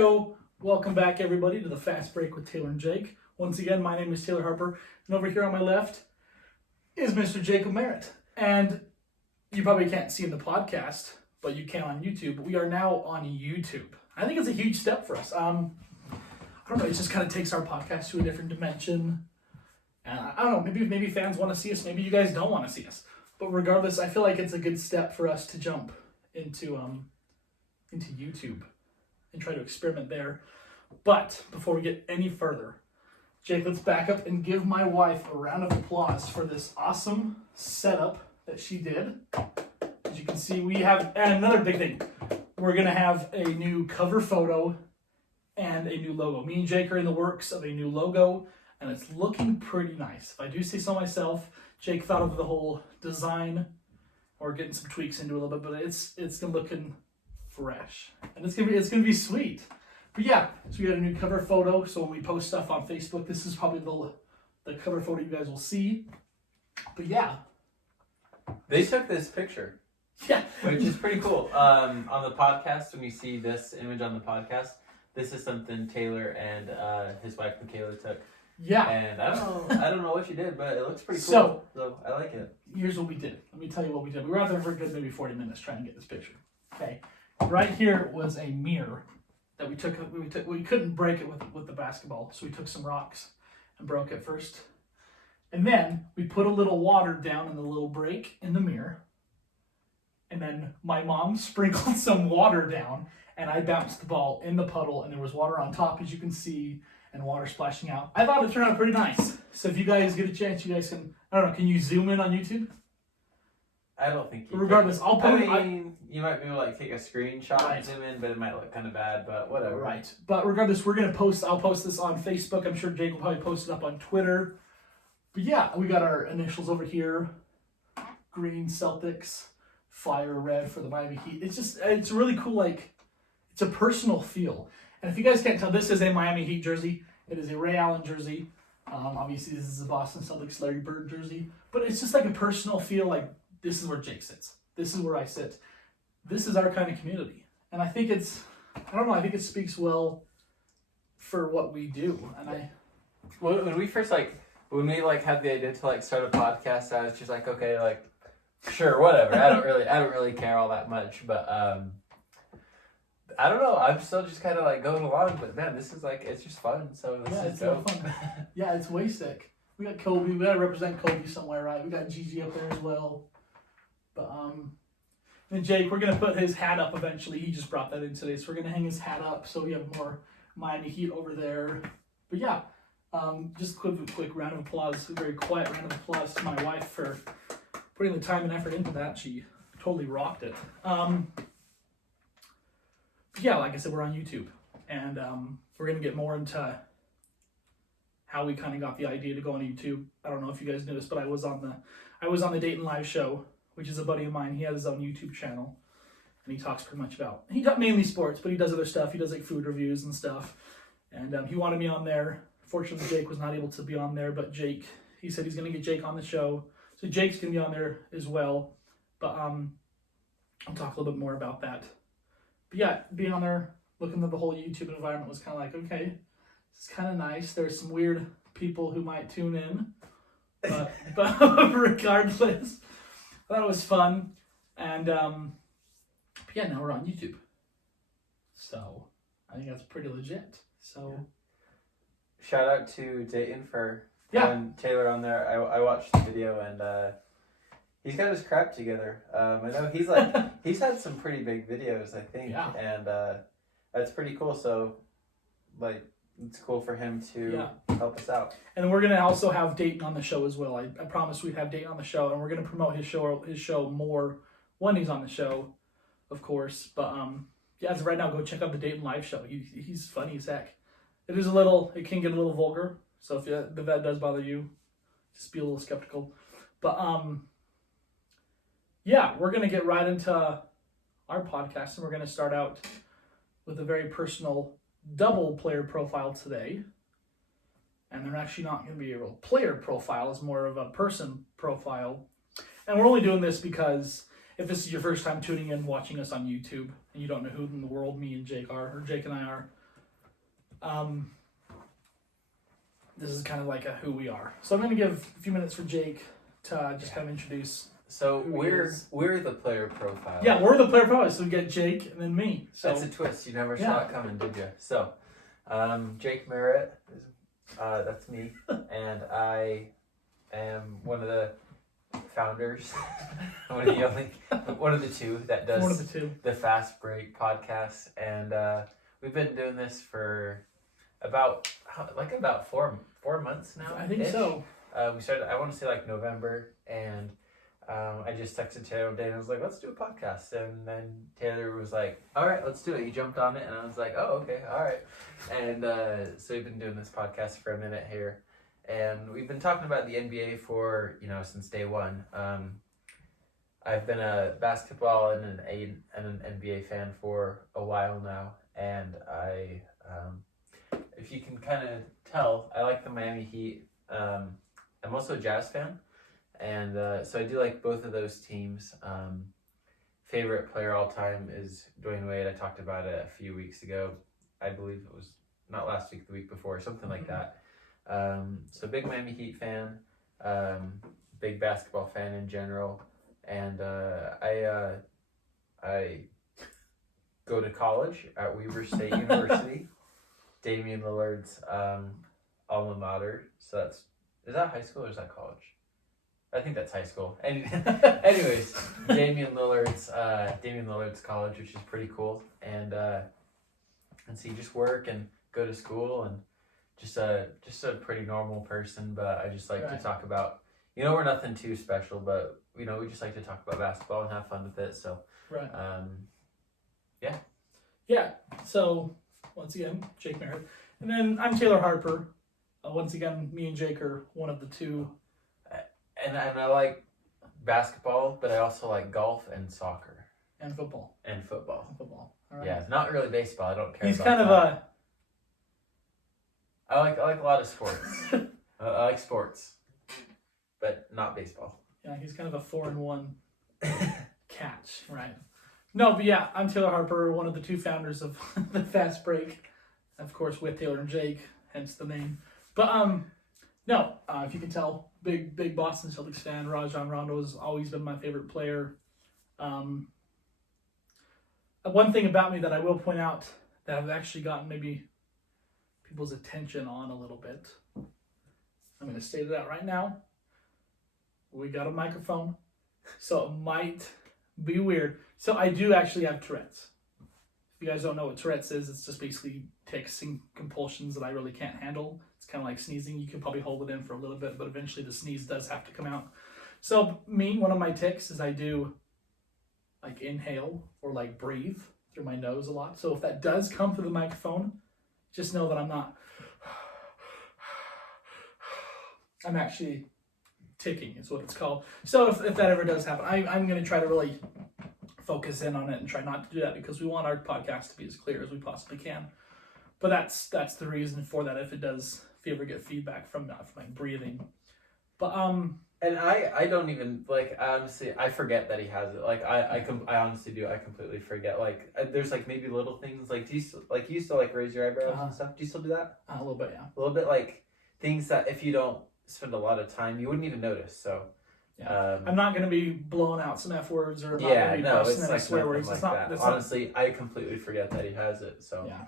Heyo! Welcome back, everybody, to the Fast Break with Taylor and Jake. Once again, my name is Taylor Harper, and over here on my left is Mr. Jacob Merritt. And you probably can't see in the podcast, but you can on YouTube. We are now on YouTube. I think it's a huge step for us. I don't know, it just kind of takes our podcast to a different dimension. And I don't know, maybe fans want to see us, maybe you guys don't want to see us. But regardless, I feel like it's a good step for us to jump into YouTube and try to experiment there. But before we get any further, Jake, let's back up and give my wife a round of applause for this awesome setup that she did. As you can see, we have, and another big thing, we're going to have a new cover photo and a new logo. Me and Jake are in the works of a new logo, and it's looking pretty nice. If I do say so myself, Jake thought of the whole design. We're getting some tweaks into it a little bit, but it's gonna looking fresh, and it's gonna be sweet. But yeah, so we got a new cover photo. So when we post stuff on Facebook, this is probably the cover photo you guys will see. But yeah, they took this picture. Yeah, which is pretty cool. On the podcast, when you see this image on the podcast, this is something Taylor and his wife Michaela took. Yeah. And I don't know what you did, but it looks pretty cool. So I like it. Here's what we did. Let me tell you what we did. We were out there for a good maybe 40 minutes trying to get this picture. Okay. Right here was a mirror that we took. We couldn't break it with the basketball, so we took some rocks and broke it first. And then we put a little water down in the little break in the mirror. And then my mom sprinkled some water down, and I bounced the ball in the puddle, and there was water on top, as you can see, and water splashing out. I thought it turned out pretty nice. So if you guys get a chance, you guys can, I don't know, can you zoom in on YouTube? I don't think you Regardless, can. I'll put you might be able to like take a screenshot and zoom in, but it might look kind of bad, but whatever. Right. But regardless, I'll post this on Facebook. I'm sure Jake will probably post it up on Twitter. But yeah, we got our initials over here. Green Celtics, fire red for the Miami Heat. It's really cool, like, it's a personal feel. And if you guys can't tell, this is a Miami Heat jersey. It is a Ray Allen jersey. Obviously, this is a Boston Celtics Larry Bird jersey. But it's just like a personal feel, like, this is where Jake sits. This is where I sit. This is our kind of community. And I think I think it speaks well for what we do. And when we first, had the idea to, start a podcast, I was just like, okay, sure, whatever. I don't really care all that much, but, I don't know. I'm still just kind of going along, but man, this is it's just fun. So this is dope. Fun. Yeah, it's way sick. We got Kobe. We gotta represent Kobe somewhere, right? We got Gigi up there as well. But and Jake, we're gonna put his hat up eventually. He just brought that in today, so we're gonna hang his hat up so we have more Miami Heat over there. But yeah, just a quick round of applause, a very quiet round of applause to my wife for putting the time and effort into that. She totally rocked it. Yeah, like I said, we're on YouTube, and we're going to get more into how we kind of got the idea to go on YouTube. I don't know if you guys noticed, but I was on the Dayton Live show, which is a buddy of mine. He has his own YouTube channel, and he talks pretty much about, he does mainly sports, but he does other stuff. He does food reviews and stuff, and he wanted me on there. Fortunately, Jake was not able to be on there, but he said he's going to get Jake on the show, so Jake's going to be on there as well, but I'll talk a little bit more about that. But yeah, being on there, looking at the whole YouTube environment was kind of like, okay, this is kind of nice. There's some weird people who might tune in, but regardless, I thought it was fun. And yeah, now we're on YouTube. So I think that's pretty legit. So shout out to Dayton for having Taylor on there. I watched the video, and he's got his crap together. I know he's had some pretty big videos, I think, and that's pretty cool. So, it's cool for him to help us out. And we're gonna also have Dayton on the show as well. I promised we'd have Dayton on the show, and we're gonna promote his show more when he's on the show, of course. But as of right now, go check out the Dayton Live show. He's funny as heck. It can get a little vulgar. So if that does bother you, just be a little skeptical. But yeah, we're going to get right into our podcast, and we're going to start out with a very personal double player profile today. And they're actually not going to be a real player profile, it's more of a person profile. And we're only doing this because if this is your first time tuning in, watching us on YouTube, and you don't know who in the world me and Jake are, or Jake and I are, This is kind of like a who we are. So I'm going to give a few minutes for Jake to just kind of introduce. So Who he is. we're the player profile. Yeah, we're the player profile. So we get Jake and then me. So That's a twist. You never saw it coming, did you? So, Jake Merritt, that's me, and I am one of the founders, one of the two that does one of the two. the Fast Break podcast, and we've been doing this for about 4 months now. I think so. We started, I want to say like November, and I just texted Taylor one day and I was like, let's do a podcast. And then Taylor was like, all right, let's do it. He jumped on it and I was like, oh, okay, all right. And so we've been doing this podcast for a minute here. And we've been talking about the NBA for, since day one. I've been a basketball and an NBA fan for a while now. And I, if you can kind of tell, I like the Miami Heat. I'm also a Jazz fan. And so I do like both of those teams. Favorite player all time is Dwayne Wade. I talked about it a few weeks ago. I believe it was not last week, the week before, something like that. So big Miami Heat fan, big basketball fan in general. And I go to college at Weber State University, Damian Lillard's alma mater. So is that high school or is that college? I think that's high school. Anyways, Damian Lillard's college, which is pretty cool. And so you just work and go to school and just a pretty normal person. But I just like to talk about, we're nothing too special, but we just like to talk about basketball and have fun with it. So Yeah. So once again, Jake Merritt, and then I'm Taylor Harper. Once again, me and Jake are one of the two. And I like basketball, but I also like golf and soccer. And football. Football. All right. Yeah, not really baseball. I don't care. He's about kind of that. I like a lot of sports. I like sports, but not baseball. Yeah, he's kind of a 4-in-1 catch, right? No, but yeah, I'm Taylor Harper, one of the two founders of the Fast Break, of course, with Taylor and Jake, hence the name. But no, if you can tell, big Boston Celtics fan. Rajon Rondo has always been my favorite player. One thing about me that I will point out that I've actually gotten maybe people's attention on a little bit. I'm going to state it out right now. We got a microphone, so it might be weird. So I do actually have Tourette's. If you guys don't know what Tourette's is, it's just basically tics and compulsions that I really can't handle. It's kind of like sneezing. You can probably hold it in for a little bit, but eventually the sneeze does have to come out. So one of my tics is I do like inhale or like breathe through my nose a lot. So if that does come through the microphone, just know that I'm actually ticking is what it's called. So if that ever does happen, I'm going to try to really focus in on it and try not to do that because we want our podcast to be as clear as we possibly can. But that's the reason for that. If you ever get feedback from my breathing, but and I don't even honestly I forget that he has it. I honestly do. I completely forget. There's maybe little things do you still raise your eyebrows and stuff? Do you still do that? A little bit, yeah. A little bit things that if you don't spend a lot of time, you wouldn't even notice. So. Yeah. I'm not going to be blowing out some F words or not going to be busting any swear words. It's not. Honestly, I completely forget that he has it. So yeah.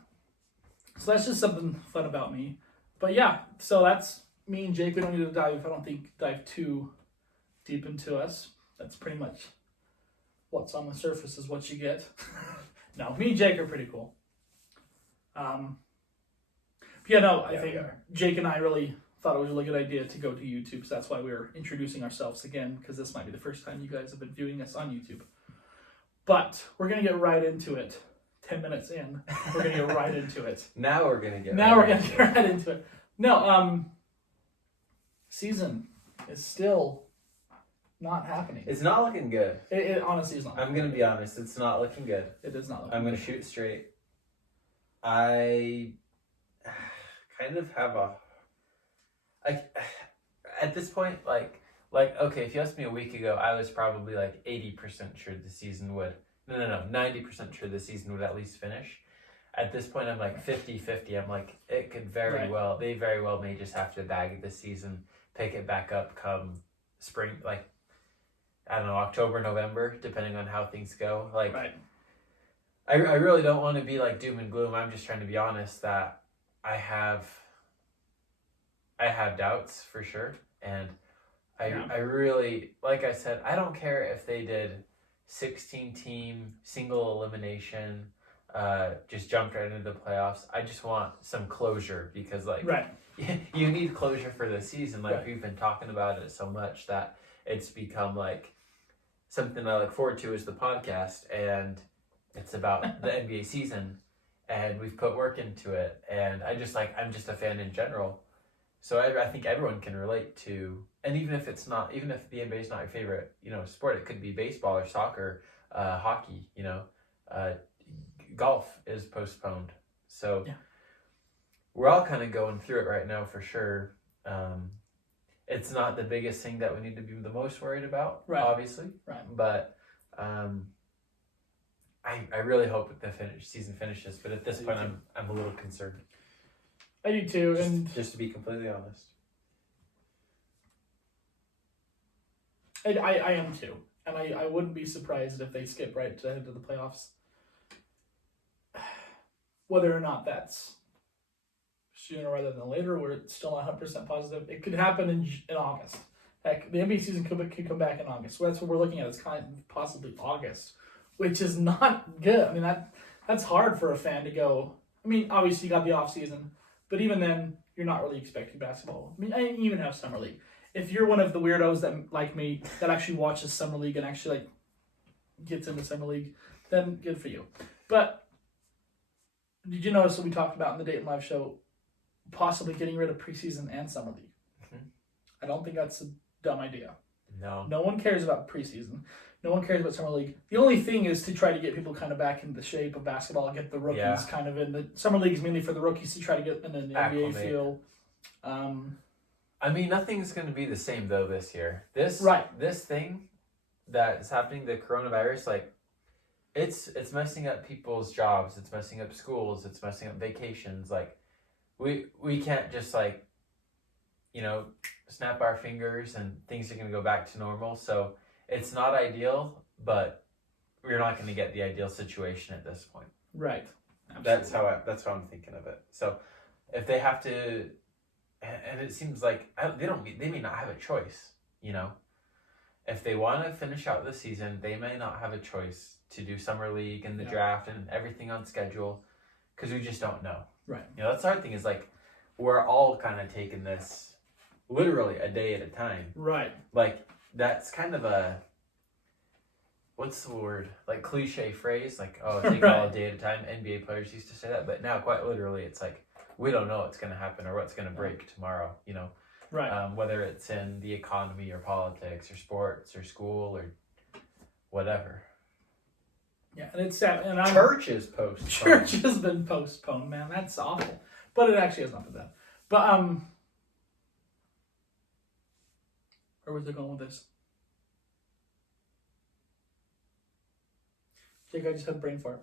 So that's just something fun about me. But yeah, so that's me and Jake. We don't need to dive too deep into us. That's pretty much what's on the surface is what you get. No, me and Jake are pretty cool. I think Jake and I really thought it was a really good idea to go to YouTube, so that's why we're introducing ourselves again, because this might be the first time you guys have been viewing us on YouTube. But we're going to get right into it. 10 minutes in, we're going to get right into it. Now we're going to get right into it. No, season is still not happening. It's not looking good. It honestly is not. I'm going to be honest, it's not looking good. It is not looking I'm going to shoot straight. I kind of have at this point, okay, if you asked me a week ago, I was probably 80% sure the season would. No, 90% sure the season would at least finish. at this point I'm like 50-50. I'm like, it could very Right. they very well may just have to bag it this season, pick it back up come spring, like, I don't know, October, November, depending on how things go. Like, Right. I really don't want to be like doom and gloom. I'm just trying to be honest that I have doubts for sure. And I really, like I said, I don't care if they did 16 team single elimination, just jumped right into the playoffs. I just want some closure because, like, Right. you need closure for the season. Like, Right. we've been talking about it so much that it's become like something I look forward to is the podcast, and it's about the NBA season, and we've put work into it, and I'm just a fan in general. So I think everyone can relate to, and even if the NBA is not your favorite, sport, it could be baseball or soccer, hockey, golf is postponed. So Yeah. we're all kind of going through it right now for sure. It's not the biggest thing that we need to be the most worried about, Right. obviously. Right. But I really hope that the season finishes. But at this point, I'm a little concerned. I do too, and Just to be completely honest. I am too, and I wouldn't be surprised if they skip right ahead to the playoffs. Whether or not that's sooner rather than later, we're still not 100% positive. It could happen in August. Heck, the NBA season could come back in August. So that's what we're looking at. It's kind of possibly August, which is not good. I mean, that's hard for a fan to go. I mean, obviously you got the off season, but even then, you're not really expecting basketball. I mean, I even have summer league. If you're one of the weirdos that, like me, that actually watches summer league and actually like gets into summer league, then good for you. But did you notice what we talked about in the Dayton Live show? Possibly getting rid of preseason and summer league. Mm-hmm. I don't think that's a dumb idea. No. No one cares about preseason. No one cares about summer league. The only thing is to try to get people kind of back into the shape of basketball and get the rookies kind of in. The summer league is mainly for the rookies to try to get in the NBA feel. I mean, nothing's going to be the same though this year. This thing that is happening, the coronavirus, like, it's messing up people's jobs. It's messing up schools. It's messing up vacations. Like, we can't just, like, snap our fingers and things are going to go back to normal. So it's not ideal, but we're not going to get the ideal situation at this point. Right. Absolutely. That's how I'm thinking of it. So if they have to, and it seems like they may not have a choice, If they want to finish out the season, they may not have a choice to do summer league and the draft and everything on schedule, because we just don't know. Right. That's the hard thing is, like, we're all kind of taking this literally a day at a time. Right. Like, that's kind of a, what's the word? Like, cliche phrase, like, take it all a day at a time. NBA players used to say that, but now quite literally it's like, we don't know what's going to happen or what's going to break tomorrow, Right. Whether it's in the economy or politics or sports or school or whatever. Yeah, and it's sad. And Church is postponed. Church has been postponed, man. That's awful. But it actually has not been that. But where was I going with this? Jake, I just had a brain fart.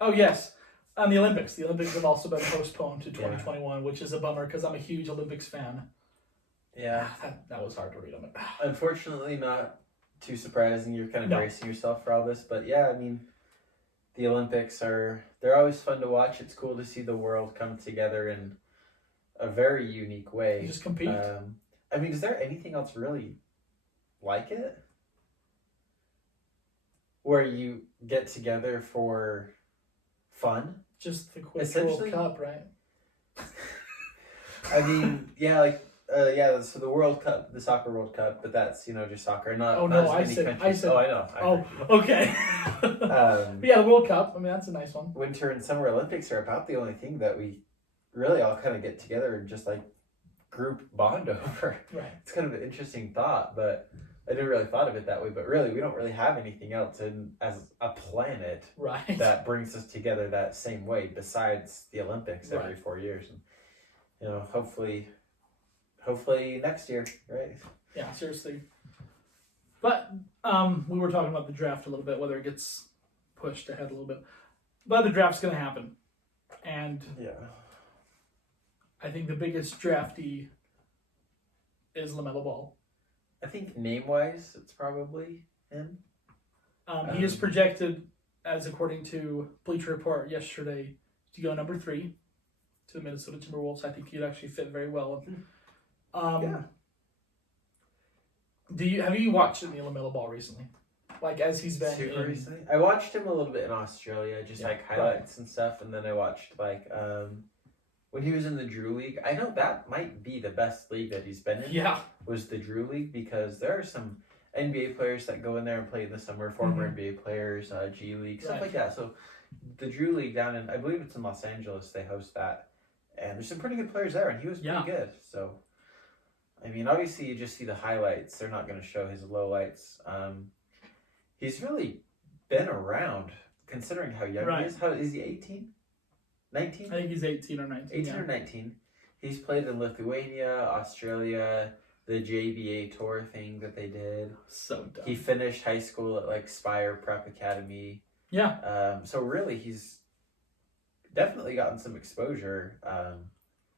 Oh yes, and the Olympics. The Olympics have also been postponed to 2021, which is a bummer because I'm a huge Olympics fan. Yeah, that was hard to read on it. Unfortunately, not too surprising. You're kind of bracing yourself for all this, but yeah, I mean, the Olympics they're always fun to watch. It's cool to see the world come together in a very unique way. You just compete. I mean, is there anything else really like it? Where you get together for fun? Just the quick World Cup, right? I mean, so the World Cup, the Soccer World Cup, but that's, just soccer, not I said. Oh, I know. Okay. But yeah, the World Cup, I mean, that's a nice one. Winter and Summer Olympics are about the only thing that we really all kind of get together and just, like, group bond over. Right. It's kind of an interesting thought, but I never really thought of it that way. But really, we don't really have anything else as a planet that brings us together that same way besides the Olympics every 4 years. And, hopefully next year, right? Yeah, seriously. But we were talking about the draft a little bit, whether it gets pushed ahead a little bit. But the draft's going to happen. And Yeah. I think the biggest draftee is LaMelo Ball. I think name-wise, it's probably him. He is projected, as according to Bleacher Report yesterday, to go number 3 to the Minnesota Timberwolves. I think he'd actually fit very well. Yeah. Have you watched any LaMelo Ball recently? Like as he's been Super in... recently. I watched him a little bit in Australia, just Yeah, like highlights and stuff, and then I watched like when he was in the Drew League. I know that might be the best league that he's been in. Yeah. Was the Drew League, because there are some NBA players that go in there and play in the summer, former NBA players, G League, stuff like that. So the Drew League down in, I believe it's in Los Angeles, they host that. And there's some pretty good players there, and he was pretty good. So, I mean, obviously you just see the highlights. They're not going to show his lowlights. He's really been around, considering how young he is. How is he, 18? 19? I think he's 18 or 19. 18 or 19. He's played in Lithuania, Australia, the JBA tour thing that they did. So dumb. He finished high school at like Spire Prep Academy. Yeah. So really, he's definitely gotten some exposure.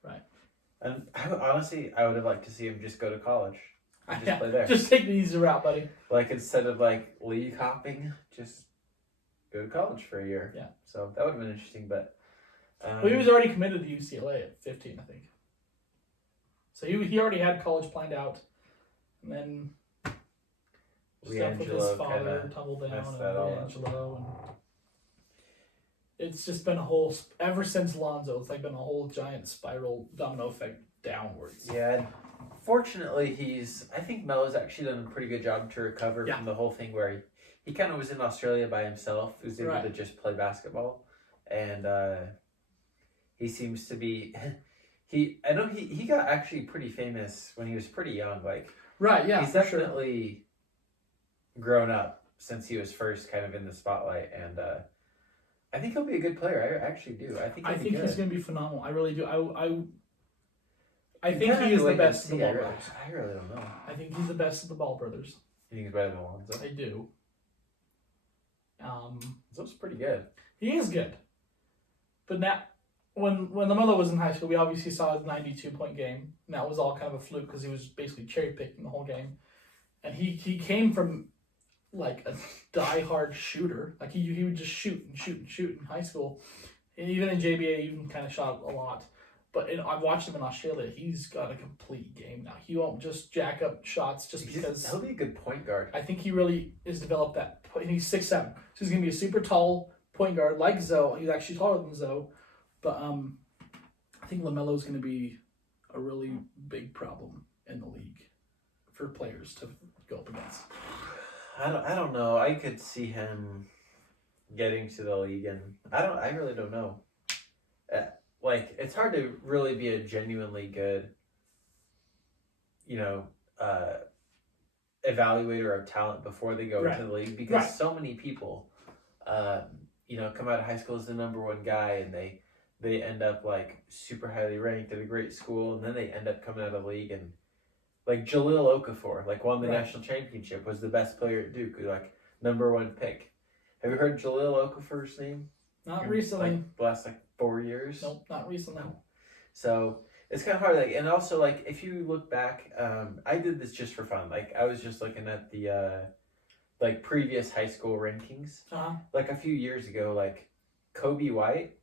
Right. And honestly, I would have liked to see him just go to college. And just play there. Just take the easy route, buddy. Like, instead of like league hopping, just go to college for a year. Yeah. So that would have been interesting, but. Well, he was already committed to UCLA at 15, I think. So he already had college planned out, and then stuff with his father tumbled down, and D'Angelo, and it's just been a whole ever since Lonzo. It's like been a whole giant spiral domino effect downwards. Yeah. Fortunately, I think Melo's actually done a pretty good job to recover from the whole thing where he kind of was in Australia by himself. He was able to just play basketball, and he seems to be. I know he got actually pretty famous when he was pretty young. Like, he's definitely grown up since he was first kind of in the spotlight, and I think he'll be a good player. I actually do. I think he's going to be phenomenal. I really do. I think he is the best of the Ball brothers. I really don't know. I think he's the best of the Ball brothers. You think he's better than Lonzo? I do. Lonzo's pretty good. He is good, but now. When LaMelo was in high school, we obviously saw his 92-point game, and that was all kind of a fluke because he was basically cherry-picking the whole game. And he came from, like, a die-hard shooter. Like, he would just shoot in high school. And even in JBA, he even kind of shot a lot. But I've watched him in Australia. He's got a complete game now. He won't just jack up shots because... He'll be a good point guard. I think he really has developed that. And he's 6'7". So he's going to be a super tall point guard like Zoe. He's actually taller than Zoe. But I think LaMelo's going to be a really big problem in the league for players to go up against. I don't know. I could see him getting to the league, and I really don't know. Like, it's hard to really be a genuinely good, evaluator of talent before they go into the league, because so many people, come out of high school as the number one guy, and they end up like super highly ranked at a great school, and then they end up coming out of the league, and like Jahlil Okafor, like won the national championship, was the best player at Duke, like number one pick. Have you heard Jahlil Okafor's name? Not recently. Like the last 4 years? Nope, not recently. No. So it's kind of hard. Like, and also like if you look back, I did this just for fun. Like I was just looking at the like previous high school rankings. Like a few years ago, like Kobe White,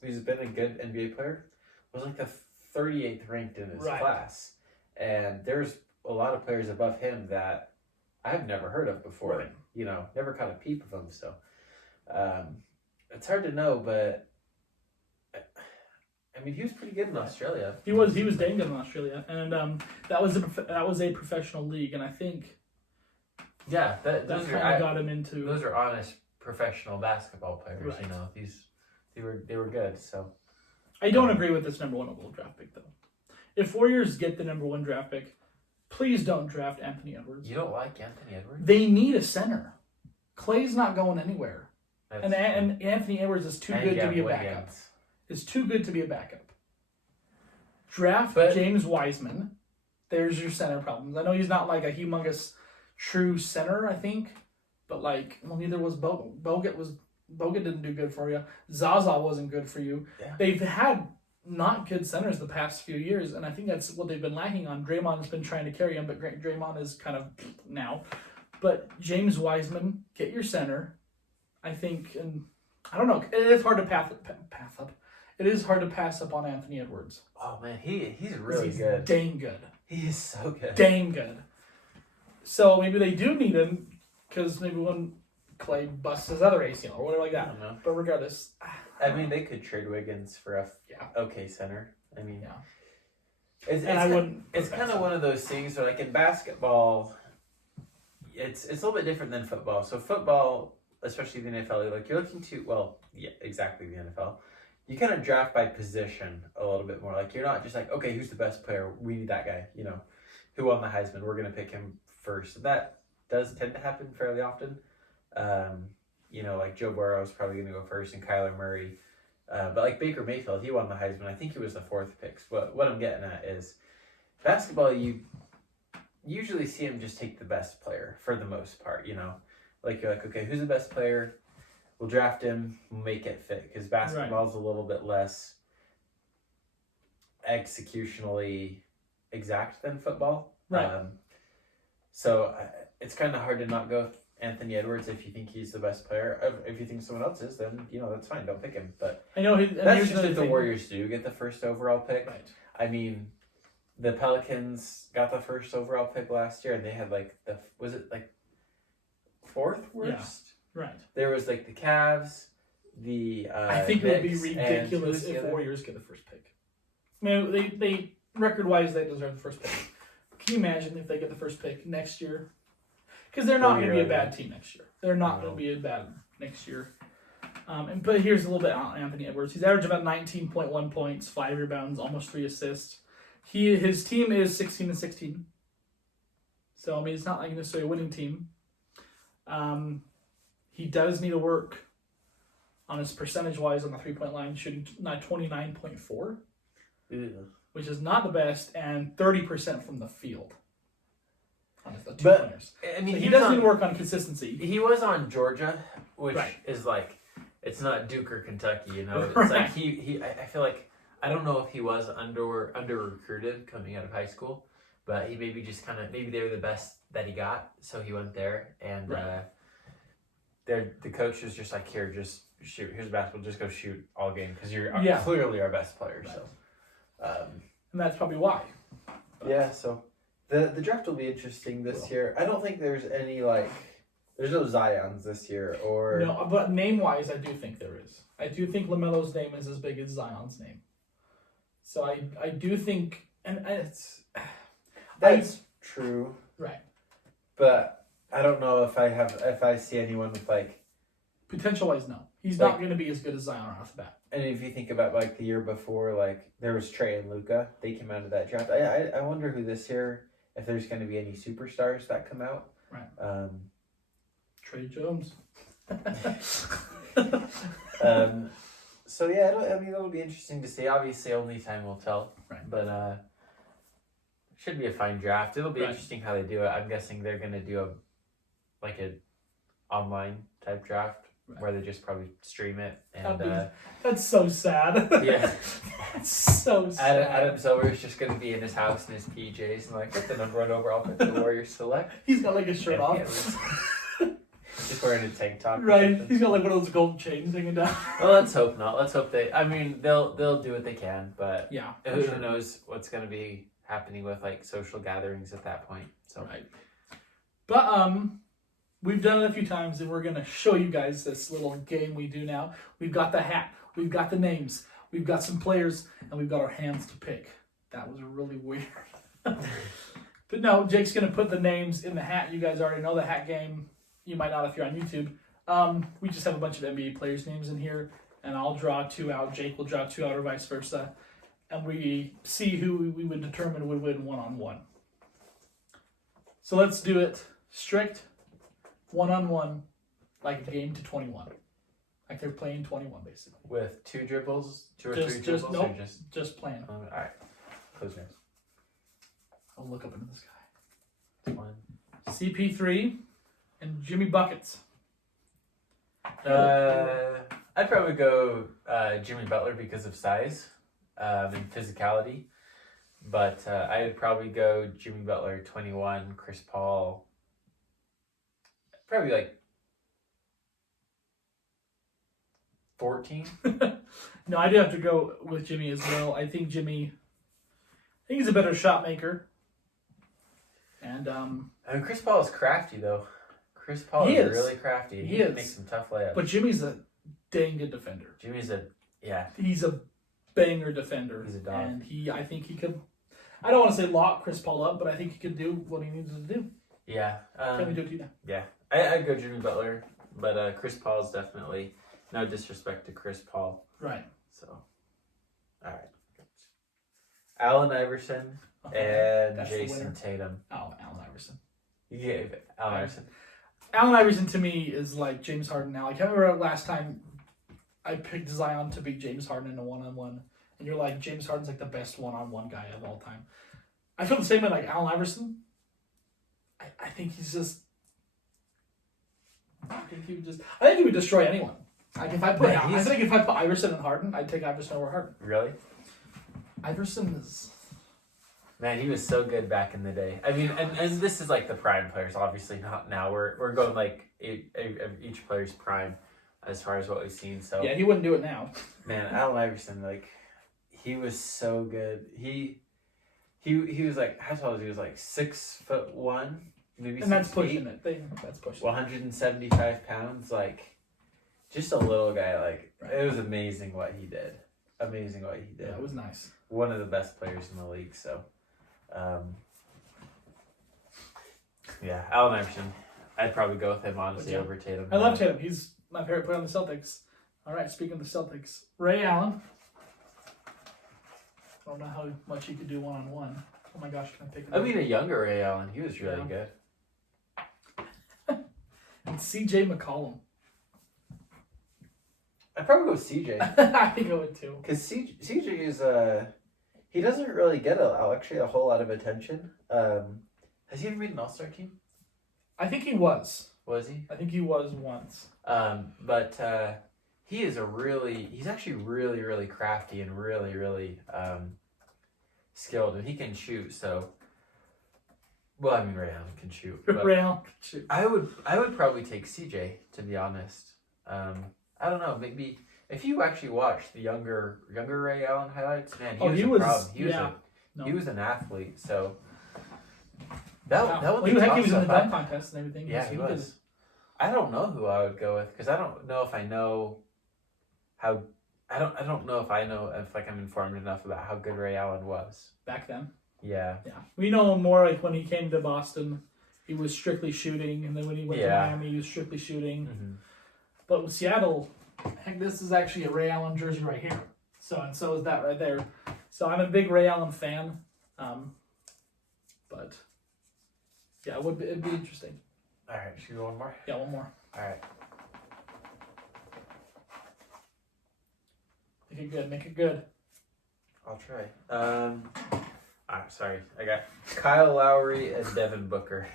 who's been a good NBA player, was like the 38th ranked in his class. And there's a lot of players above him that I've never heard of before. Never caught a peep of them. So it's hard to know, but I mean, he was pretty good in Australia. He was dang good in Australia, and that was a professional league, and I think that kind of got him into. Those are honest professional basketball players. They were good. So I don't agree with this number one overall draft pick though. If Warriors get the number one draft pick, please don't draft Anthony Edwards. You don't like Anthony Edwards? They need a center. Clay's not going anywhere, and Anthony Edwards is too good to be a backup. Is too good to be a backup. Draft James Wiseman. There's your center problems. I know he's not like a humongous true center, I think, but neither was Bogut. Bogut didn't do good for you. Zaza wasn't good for you. Yeah. They've had not good centers the past few years, and I think that's what they've been lacking on. Draymond's been trying to carry him, but Draymond is kind of now. But James Wiseman, get your center. I think, and I don't know, it is hard to path up. It is hard to pass up on Anthony Edwards. Oh man, he's really He's good. dang good. He is so good. Dang good. So maybe they do need him because maybe when Clay busts his other ACL or whatever like I that. don't know. But regardless, I mean, they could trade Wiggins for a okay center. I mean, yeah. It's kind of one of those things where, like in basketball, it's a little bit different than football. So football, especially the NFL, like you're looking to exactly the NFL. You kind of draft by position a little bit more. Like you're not just like, okay, who's the best player? We need that guy. You know, who won the Heisman? We're gonna pick him first. That does tend to happen fairly often. You know, like Joe Burrow is probably gonna go first, and Kyler Murray. But like Baker Mayfield, he won the Heisman. I think he was the 4th pick. But what I'm getting at is basketball, you usually see him just take the best player for the most part, you know? Like you're like, okay, who's the best player? We'll draft him, we'll make it fit. Because basketball is a little bit less executionally exact than football. Right. So it's kind of hard to not go Anthony Edwards if you think he's the best player. If you think someone else is, then that's fine. Don't pick him. But I know that's just if the Warriors do get the first overall pick. Right. I mean, the Pelicans got the first overall pick last year, and they had like was it like 4th worst? Yeah. Right. There was like the Cavs, the I think it would be Knicks, ridiculous if Warriors get the first pick. I mean, they record-wise, they deserve the first pick. Can you imagine if they get the first pick next year? Because they're not going to be a bad team next year. They're not going to be a bad next year. But here's a little bit on Anthony Edwards. He's averaged about 19.1 points, 5 rebounds, almost 3 assists. His team is 16-16. So I mean, it's not like necessarily a winning team. He does need to work on his percentage-wise on the 3-point line, shooting 29.4, which is not the best, and 30% from the field. The 2-pointers. I mean, so he does need to work on consistency. He was on Georgia, which right. is like, it's not Duke or Kentucky, you know. It's right. like I feel like, I don't know if he was under recruited coming out of high school, but he maybe just maybe they were the best that he got, so he went there, and right. The coach was just like, here, just shoot. Here's a basketball, just go shoot all game because you're clearly our best player. Right. So, and that's probably why. But. Yeah. So the draft will be interesting this year. I don't think there's any there's no Zions this year or no, but name wise, I do think there is. I do think LaMelo's name is as big as Zion's name. So I do think, and that's true. Right. But I don't know if I see anyone with potential wise, no. He's not going to be as good as Zion right off the bat. And if you think about the year before, there was Trey and Luka. They came out of that draft. I wonder who this year, if there's going to be any superstars that come out. Right. Trey Jones. So yeah, it'll be interesting to see. Obviously, only time will tell. Right. But should be a fine draft. It'll be interesting how they do it. I'm guessing they're going to do a online type draft where they just probably stream it. And that's so sad. Yeah, that's so sad. Adam Silver is just going to be in his house in his PJs and get the number 1 overall pick the Warriors select. He's got his shirt off. Just wearing a tank top. Right. He's got one of those gold chains hanging down. Well, let's hope not. Let's hope they'll do what they can, but yeah, who knows what's going to be happening with social gatherings at that point. So right. But we've done it a few times, and we're going to show you guys this little game we do now. We've got the hat, we've got the names, we've got some players, and we've got our hands to pick. That was really weird. But no, Jake's going to put the names in the hat. You guys already know the hat game. You might not if you're on YouTube. We just have a bunch of NBA players' names in here, and I'll draw 2 out. Jake will draw 2 out, or vice versa. And we see who we would determine would win one-on-one. So let's do it strict, one-on-one, like a game to 21. Like they're playing 21, basically. With 2 dribbles? 2 or 3 dribbles? Nope, or just playing. All right. Close your eyes. I'll look up into the sky. 1. CP3 and Jimmy Buckets. I'd probably go Jimmy Butler because of size and physicality. But I would probably go Jimmy Butler 21, Chris Paul probably like 14. No, I do have to go with Jimmy as well. I think he's a better shot maker. And I mean, Chris Paul is crafty though. Chris Paul He is is. really crafty. He can is. make some tough layups. but Jimmy's a dang good defender. Jimmy's He's a banger defender. He's a dog. And I think he could. I don't want to say lock Chris Paul up, but I think he could do what he needs to do. yeah. Can we do it to you now? Yeah, I'd go Jimmy Butler, but Chris Paul's definitely no disrespect to Chris Paul. Right. So, all right. Allen Iverson and That's the Jason winner. Tatum. Oh, Allen Iverson. You gave Allen Iverson. Allen Iverson to me is like James Harden now. Like I remember last time I picked Zion to beat James Harden in a one-on-one, and you're like James Harden's like the best one-on-one guy of all time. I feel the same way like Allen Iverson. I think he's just. I think he would destroy anyone. Like if I put, Yeah, I think if I put Iverson and Harden, I'd take Iverson over Harden. Really? Iverson is. Man, he was so good back in the day. I mean, and this is like the prime players, obviously not now. We're going like each player's prime as far as what we've seen. So Yeah, he wouldn't do it now. man, Allen Iverson, like he was so good. He was like, how tall was he? He was like 6'1", maybe. And that's 6'8", pushing it. That's pushing it. 175 pounds, like just a little guy. Like Right. it was amazing what he did. Amazing what he did. Yeah, it was nice. One of the best players in the league. So, yeah, Allen Iverson. I'd probably go with him honestly Yeah. over Tatum. I love Tatum. He's my favorite player on the Celtics. All right, speaking of the Celtics, Ray Allen. I don't know how much he could do one-on-one. Oh my gosh, can I pick it I up? mean, a younger Ray Allen, he was really Yeah. good. And CJ McCollum. I'd probably go CJ. I think I would too. Because CJ is he doesn't really get actually a whole lot of attention. Has he ever made an All-Star team? I think he was. Was he? I think he was once. But he's actually really, really crafty and really, really skilled, and he can shoot. So, well, I mean, Ray Allen can shoot. But Ray Allen. Shoot. I would probably take CJ, to be honest. I don't know, maybe if you actually watch the younger Ray Allen highlights, man, he was a problem. He was an athlete, so that Well, would he be was in the tough. dunk contest and everything. Yeah, so he did- was. I don't know who I would go with because I don't know if I know how. I don't know if I'm informed enough about how good Ray Allen was. back then. Yeah. Yeah, we know him more like when he came to Boston, he was strictly shooting, and then when he went to Miami, he was strictly shooting. Mm-hmm. But with Seattle, heck, this is actually a Ray Allen jersey right here. So is that right there. So I'm a big Ray Allen fan. But yeah, it'd be interesting. All right, should we go one more? Yeah, one more. All right. Make it good. Make it good. I'll try. Sorry. I got Kyle Lowry and Devin Booker.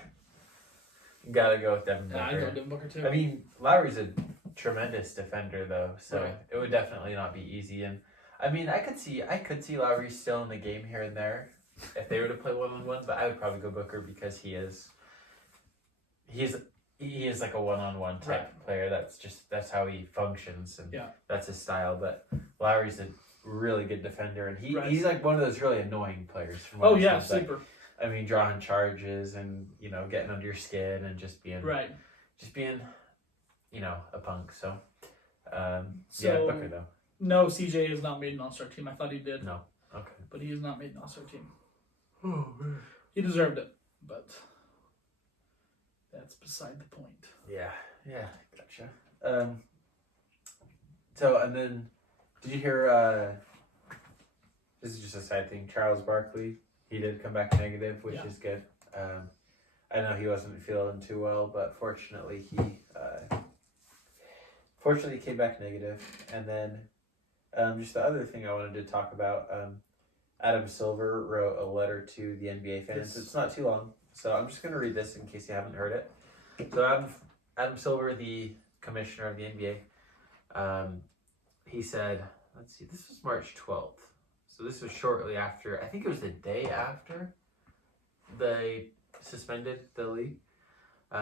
Gotta go with Devin Booker. Yeah, I go Devin Booker too. I mean, Lowry's a tremendous defender, though, so Right. it would definitely not be easy. And I mean, I could see Lowry still in the game here and there if they were to play 1-on-1, but I would probably go Booker because he is like a 1-on-1 type player. That's how he functions, and that's his style. But Lowry's a really good defender, and he's like one of those really annoying players. From what Oh I've yeah, seen. Like, sleeper. I mean, drawing charges and getting under your skin and just being a punk. So, yeah, Booker though. No, CJ has not made an All-Star team. I thought he did. No, okay. But he has not made an All-Star team. Oh man, he deserved it, but that's beside the point. Yeah, gotcha. So and then, did you hear? This is just a side thing. Charles Barkley, he did come back negative, which is good. I know he wasn't feeling too well, but fortunately he came back negative. And then, just the other thing I wanted to talk about. Adam Silver wrote a letter to the NBA fans. Yes. It's not too long, so I'm just going to read this in case you haven't heard it. So Adam Silver, the commissioner of the NBA, he said, let's see, this was March 12th. So this was shortly after, I think it was the day after they suspended the league.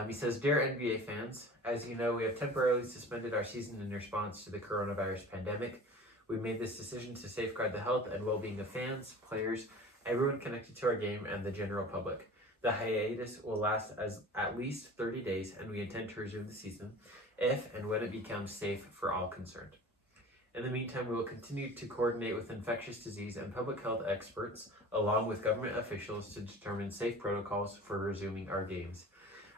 He says, "Dear NBA fans, as you know, we have temporarily suspended our season in response to the coronavirus pandemic. We made this decision to safeguard the health and well-being of fans, players, everyone connected to our game, and the general public. The hiatus will last at least 30 days, and we intend to resume the season if and when it becomes safe for all concerned. In the meantime, we will continue to coordinate with infectious disease and public health experts, along with government officials, to determine safe protocols for resuming our games.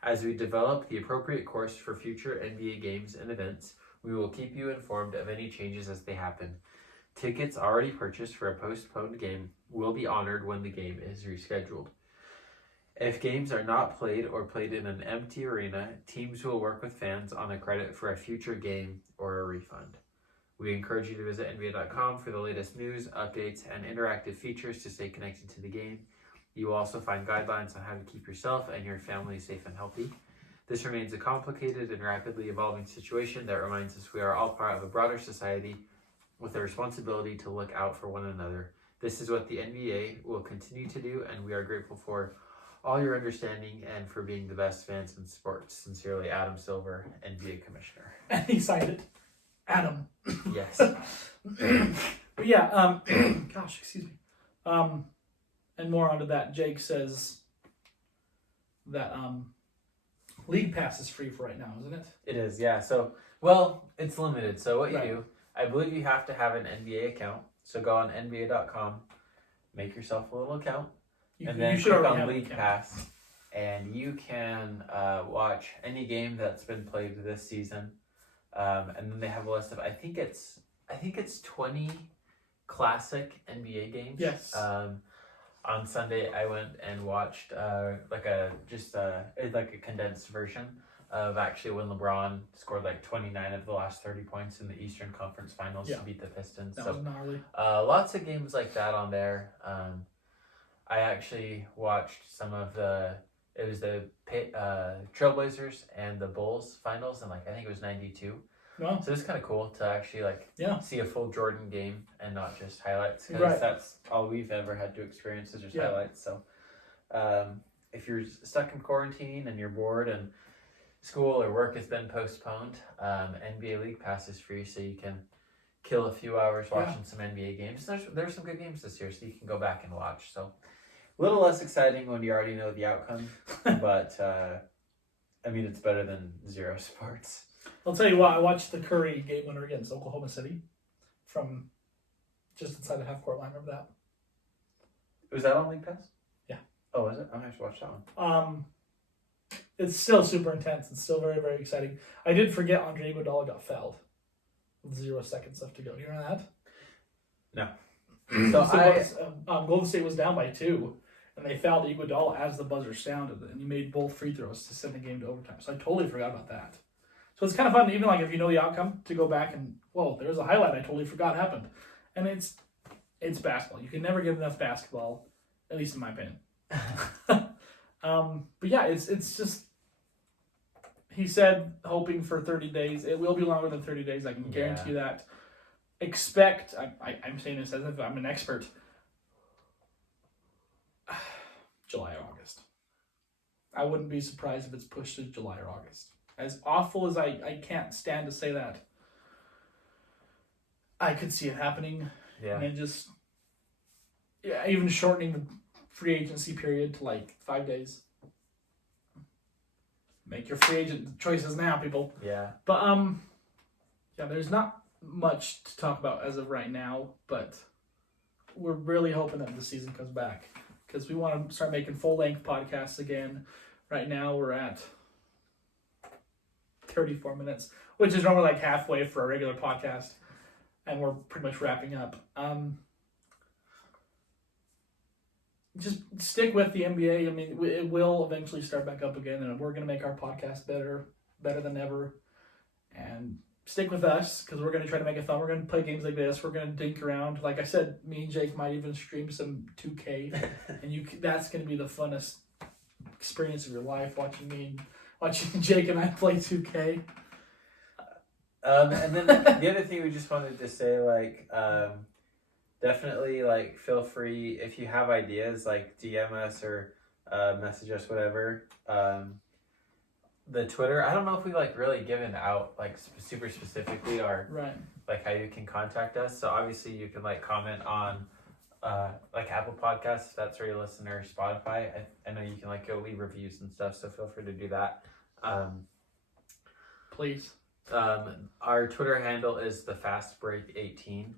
As we develop the appropriate course for future NBA games and events, we will keep you informed of any changes as they happen. Tickets already purchased for a postponed game will be honored when the game is rescheduled. If games are not played or played in an empty arena, teams will work with fans on a credit for a future game or a refund. We encourage you to visit NBA.com for the latest news, updates, and interactive features to stay connected to the game. You will also find guidelines on how to keep yourself and your family safe and healthy. This remains a complicated and rapidly evolving situation that reminds us we are all part of a broader society with a responsibility to look out for one another. This is what the NBA will continue to do, and we are grateful for all your understanding and for being the best fans in sports. Sincerely, Adam Silver, NBA Commissioner." And he signed it, Adam. Yes. But yeah, gosh, excuse me. And more onto that, Jake says that League Pass is free for right now, isn't it? It is, yeah. So, well, it's limited. So what you Right. do, I believe you have to have an NBA account. So go on NBA.com, make yourself a little account, and then should click already on have an League account. Pass, and you can watch any game that's been played this season. And then they have a list of, I think it's 20 classic NBA games. Yes. On Sunday, I went and watched like a condensed version of actually when LeBron scored like 29 of the last 30 points in the Eastern Conference Finals to beat the Pistons. That So was gnarly. lots of games like that on there. I actually watched some of the Trailblazers and the Bulls finals, and like I think it was 92. Well, So it's kind of cool to actually see a full Jordan game and not just highlights, because Right. that's all we've ever had to experience is just Yeah. highlights. So if you're stuck in quarantine and you're bored and school or work has been postponed, NBA League Pass is free, so you can kill a few hours watching some NBA games. There's some good games this year, so you can go back and watch. So a little less exciting when you already know the outcome, but I mean, it's better than zero sports. I'll tell you what, I watched the Curry game winner against Oklahoma City from just inside the half-court line. Remember that? Was that on League Pass? Yeah. Oh, was it? I have to watch that one. It's still super intense. It's still very, very exciting. I did forget Andre Iguodala got fouled with 0 seconds left to go. Do you remember that? No. So Golden State was down by 2, and they fouled Iguodala as the buzzer sounded, and he made both free throws to send the game to overtime. So I totally forgot about that. So it's kind of fun, even like if you know the outcome, to go back and, whoa, there's a highlight I totally forgot happened. And it's basketball. You can never get enough basketball, at least in my opinion. But yeah, it's just, he said hoping for 30 days. It will be longer than 30 days. I can guarantee you that. Expect, I'm saying this as if I'm an expert, July or August. I wouldn't be surprised if it's pushed to July or August. As awful as I can't stand to say that, I could see it happening. Yeah. And just, even shortening the free agency period to like 5 days. Make your free agent choices now, people. Yeah. But there's not much to talk about as of right now, but we're really hoping that the season comes back because we want to start making full-length podcasts again. Right now we're at 34 minutes, which is normally like halfway for a regular podcast, and we're pretty much wrapping up. Just stick with the NBA. I mean, it will eventually start back up again, and we're going to make our podcast better than ever. And stick with us, because we're going to try to make it fun. We're going to play games like this. We're going to dink around. Like I said, me and Jake might even stream some 2K, and that's going to be the funnest experience of your life, watching Jake and I play 2K. And then the other thing we just wanted to say, like, definitely, like, feel free if you have ideas, like, DM us or message us, whatever. The Twitter, I don't know if we like really given out like super specifically our Right. like how you can contact us. So obviously you can like comment on like Apple Podcasts, if that's where you listen, or Spotify. I know you can like go leave reviews and stuff, so feel free to do that. Please. Our Twitter handle is the Fast Break 18,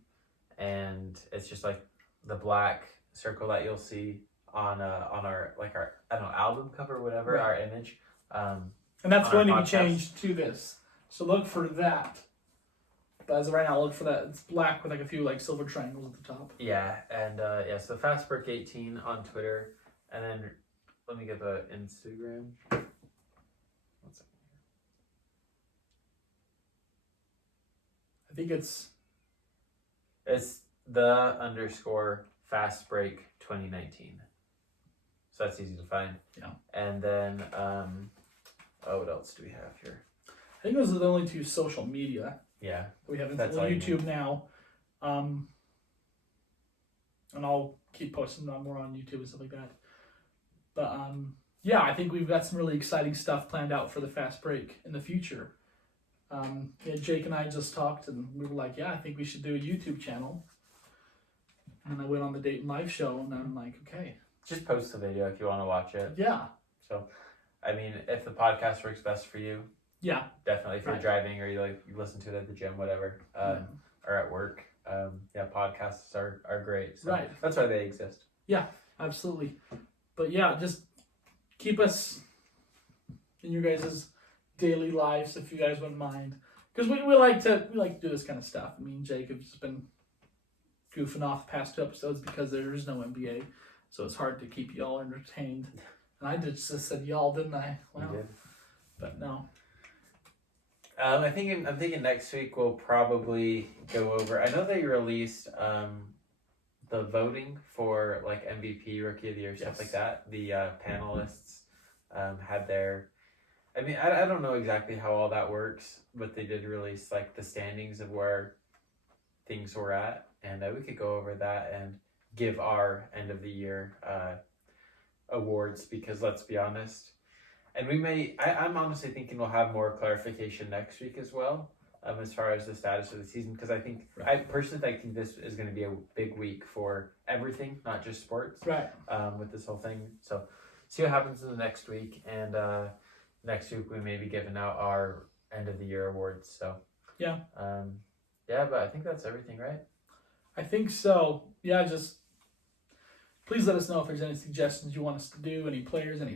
and it's just like the black circle that you'll see on our like our I don't know album cover, whatever, Right. our image. And that's on going to our be podcast. changed to this. So look for that. But as of right now, look for that. It's black with like a few like silver triangles at the top. Yeah, and yeah, so Fast Break 18 on Twitter, and then let me get the Instagram. 1 second. I think it's It's the _Fast Break 2019. So that's easy to find. Yeah. And then what else do we have here? I think those are the only two social media Yeah. we have. That's all you YouTube now. And I'll keep posting more on YouTube and stuff like that. But yeah, I think we've got some really exciting stuff planned out for the Fast Break in the future. Yeah, Jake and I just talked, and we were like, yeah, I think we should do a YouTube channel. And I went on the Dayton Live show, and I'm like, okay, Just post the video if you want to watch it. yeah, So, I mean, if the podcast works best for you, yeah, definitely if you're Right. driving or you listen to it at the gym, whatever, or at work. Yeah, podcasts are great. So Right. That's why they exist. absolutely. But yeah, just keep us in your guys' daily lives if you guys wouldn't mind, because we like to do this kind of stuff. I mean, Jacob's been goofing off the past 2 episodes because there is no NBA, so it's hard to keep y'all entertained. And I just said y'all, didn't I? You Well, did. but no. I'm thinking next week we'll probably go over. I know they released the voting for like MVP, Rookie of the Year, stuff Yes. like that. The panelists had their. I mean, I don't know exactly how all that works, but they did release like the standings of where things were at, and we could go over that and give our end of the year awards, because let's be honest. And we may, I'm honestly thinking we'll have more clarification next week as well, as far as the status of the season, because I think, I personally think this is going to be a big week for everything, not just sports, Right. with this whole thing. So, see what happens in the next week, and next week we may be giving out our end of the year awards. So, Yeah. Yeah, but I think that's everything, right? I think so. Yeah, just please let us know if there's any suggestions you want us to do, any players, any